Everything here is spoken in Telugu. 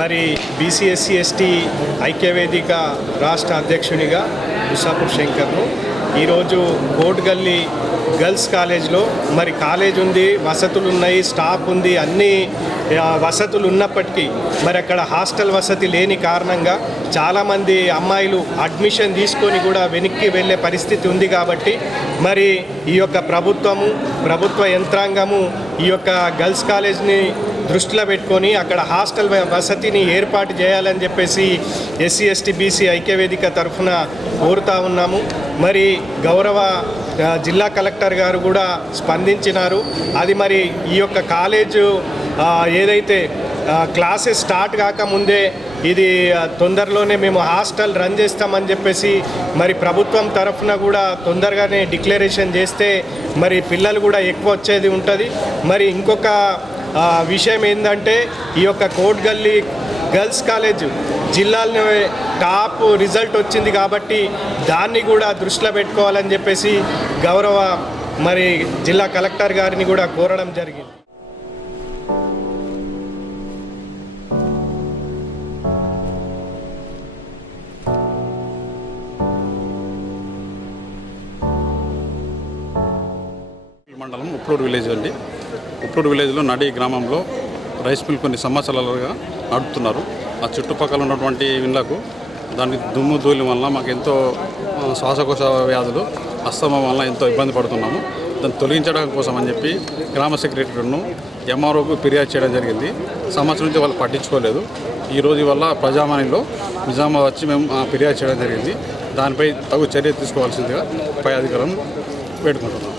మరి బీసీ ఎస్సీ ఎస్టీ ఐక్యవేదిక రాష్ట్ర అధ్యక్షునిగా ముసాపూర్ శంకర్ను ఈరోజు కోట్గల్లి గర్ల్స్ కాలేజ్లో మరి కాలేజ్ ఉంది, వసతులు ఉన్నాయి, స్టాఫ్ ఉంది, అన్ని వసతులు ఉన్నప్పటికీ మరి అక్కడ హాస్టల్ వసతి లేని కారణంగా చాలామంది అమ్మాయిలు అడ్మిషన్ తీసుకొని కూడా వెనక్కి వెళ్ళే పరిస్థితి ఉంది. కాబట్టి మరి ఈ యొక్క ప్రభుత్వ యంత్రాంగము ఈ యొక్క గర్ల్స్ కాలేజ్ని దృష్టిలో పెట్టుకొని అక్కడ హాస్టల్ వసతిని ఏర్పాటు చేయాలని చెప్పేసి ఎస్సీ ఎస్టీ బీసీ ఐక్యవేదిక తరఫున కోరుతా ఉన్నాము. మరి గౌరవ జిల్లా కలెక్టర్ గారు కూడా స్పందించినారు. అది మరి ఈ యొక్క కాలేజు ఏదైతే క్లాసెస్ స్టార్ట్ కాకముందే ఇది తొందరలోనే మేము హాస్టల్ రన్ చేస్తామని చెప్పేసి మరి ప్రభుత్వం తరఫున కూడా తొందరగానే డిక్లరేషన్ చేస్తే మరి పిల్లలు కూడా ఎక్కువ వచ్చేది ఉంటుంది. మరి ఇంకొక విషయం ఏంటంటే ఈ యొక్క కోట్గల్లి గర్ల్స్ కాలేజ్ జిల్లాలో టాప్ రిజల్ట్ వచ్చింది కాబట్టి దాన్ని కూడా దృష్టిలో పెట్టుకోవాలని చెప్పేసి గౌరవ మరి జిల్లా కలెక్టర్ గారిని కూడా కోరడం జరిగింది. మండలం ఉప్లూరు విలేజ్ అండి. ఉప్లూరు విలేజ్లో నడి గ్రామంలో రైస్ మిల్ కొన్ని సంవత్సరాలుగా నడుపుతున్నారు. ఆ చుట్టుపక్కల ఉన్నటువంటి ఇళ్లకు దానికి దుమ్ము ధూళి వల్ల మాకు ఎంతో శ్వాసకోశ వ్యాధులు అస్తమా వల్ల ఎంతో ఇబ్బంది పడుతున్నాము. దాన్ని తొలగించడం కోసం అని చెప్పి గ్రామ సెక్రటరీను ఎంఆర్ఓకు ఫిర్యాదు చేయడం జరిగింది. సంవత్సరం నుంచి వాళ్ళు పట్టించుకోలేదు. ఈరోజు వల్ల ప్రజావాణిలో నిజామాబాద్ వచ్చి మేము ఫిర్యాదు చేయడం జరిగింది. దానిపై తగు చర్య తీసుకోవాల్సిందిగా పై అధికారులను వేడుకుంటున్నాం.